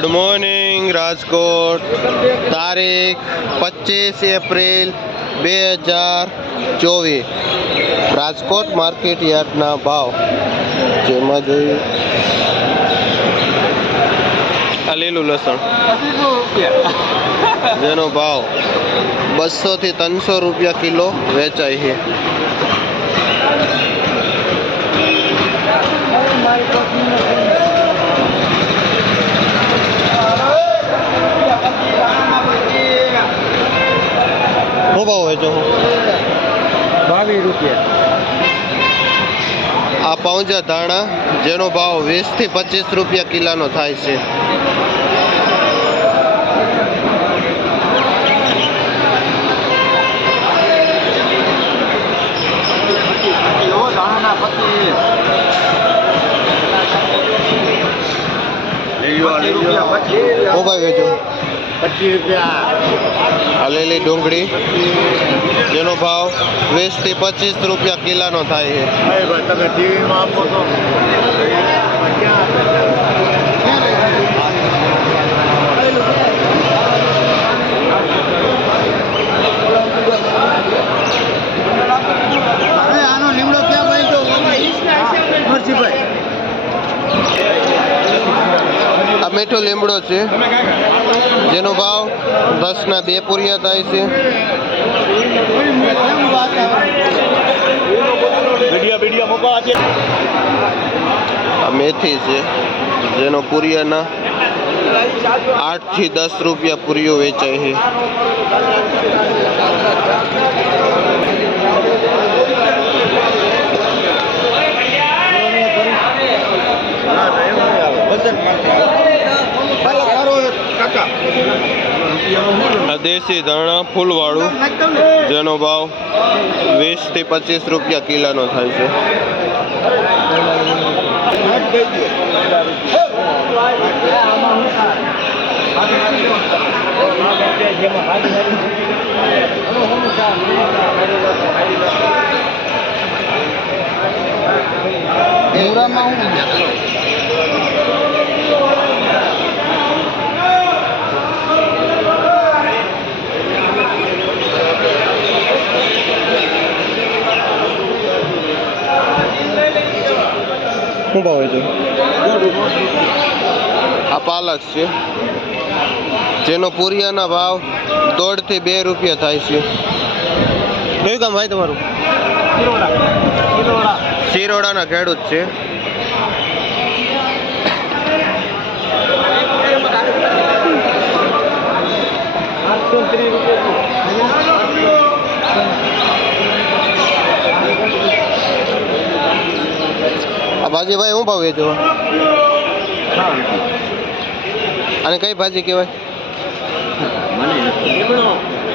Good morning Rajkot, તારીખ 25 April 2024. Rajkot market યાર્ડના ભાવ જેમાં જોઈએ આ લીલું લસણ જેનો ભાવ 200 થી 300 રૂપિયા કિલો વેચાય છે. શું ભાવ વેચો? 22 રૂપિયા. આ પાઉંજા ધાણા જેનો ભાવ 20 થી 25 રૂપિયા કિલોનો થાય છે. શું ભાવ વેચો? 25 રૂપિયા. હલેલી ડુંગળી જેનો ભાવ 20 થી 25 રૂપિયા કિલોનો થાય છે. તમે ટીવીમાં આપો તો આનો લીમડો ક્યાં બાંધ્યો? મરજીભાઈ, આ મીઠો લીમડો છે જેનો ભાવ 10 ના 2 પૂરિયા થાય છે. આ મેથી છે જેનો પૂરિયાના 8 થી 10 રૂપિયા પૂરીઓ વેચાય છે. આ દેશી ધાણા ફૂલવાળું જેનો ભાવ 20 થી 25 રૂપિયા કિલોનો થાય છે. શું ભાવ છે? આ પાલક છે જેનો પૂરિયાના ભાવ 1.5 થી 2 રૂપિયા થાય છે. કયું કામ ભાઈ તમારું? શિરોડાના ખેડૂત છે. આ ભાજી ભાઈ શું ભાવ વેચો? અને કઈ ભાજી કહેવાય?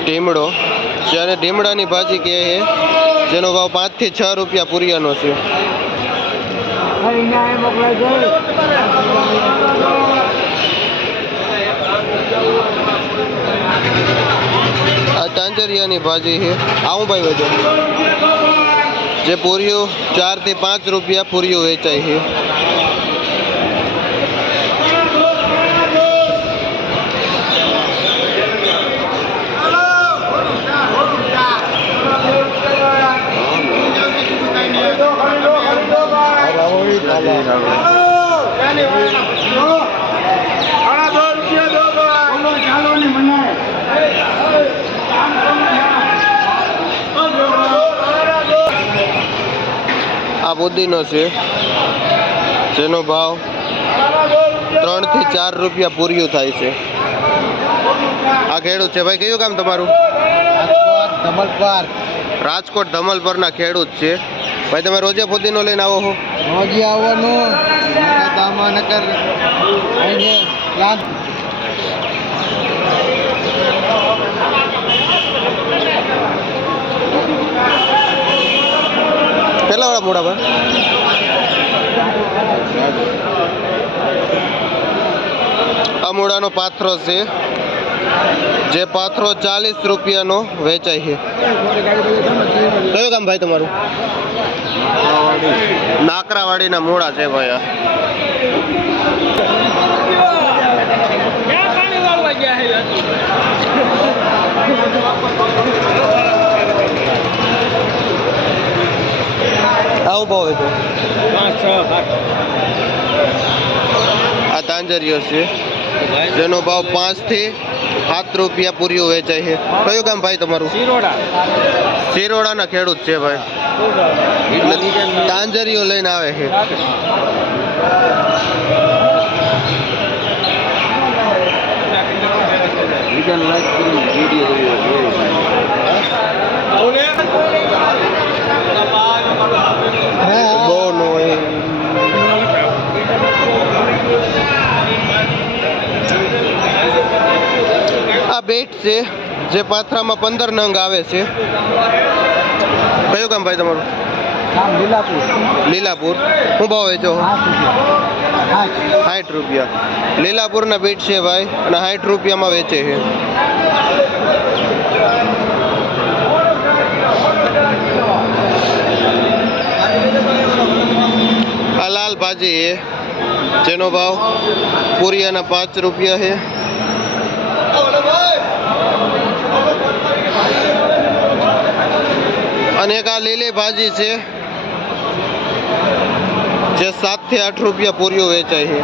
ટીમડો છે અને ટીમડાની ભાજી કહે છે જેનો ભાવ 5 થી 6 રૂપિયા પૂરિયાનો છે. આ તાંજરિયાની ભાજી છે. આવું ભાઈ વેચો? જે પૂરીઓ 4 થી 5 રૂપિયા પૂરીઓ વેચાય છે. આ પુદીનો છે જેનો ભાવ 3 થી 4 રૂપિયા પૂર્યું થાય છે. આ ખેડૂત છે ભાઈ. કયું કામ તમારું? રાજકોટ ધમલપરના ખેડૂત છે ભાઈ. તમે રોજે પુદીનો લઈને આવો છો? રોજે આવવાનું. કેટલા વાળા મોડા ભાઈ? આ મૂળાનો પાથરો છે જે પાથરો 40 રૂપિયાનો વેચાય છે. કયું કામ ભાઈ તમારું? નાકરાવાડીના મૂળા છે ભાઈ. આ ભાવ ભાવ છે 5, 6, 8. આ તાંજરીઓ છે જેનો ભાવ 5 થી 7 રૂપિયા પૂરીઓ વેચાય છે. કયું ગામ ભાઈ તમારું? શિરોડા. શિરોડાના ખેડૂત છે ભાઈ. તાંજરીઓ લઈને આવે છે. બહુ નો હોય. આ બેટ છે જે પાથરામાં 15 નંગ આવે છે. કયું ગામ ભાઈ તમારું? લીલાપુર. લીલાપુર. શું ભાવ વેચો? 60 રૂપિયા. લીલાપુરના બેટ છે ભાઈ અને 60 રૂપિયામાં વેચે છે. આ લાલ ભાજી છે જેનો ભાવ પૂરિયાના 5 રૂપિયા છે. અને એક આ લીલી ભાજી છે જે 7 થી 8 રૂપિયા પૂરીઓ વેચાય છે.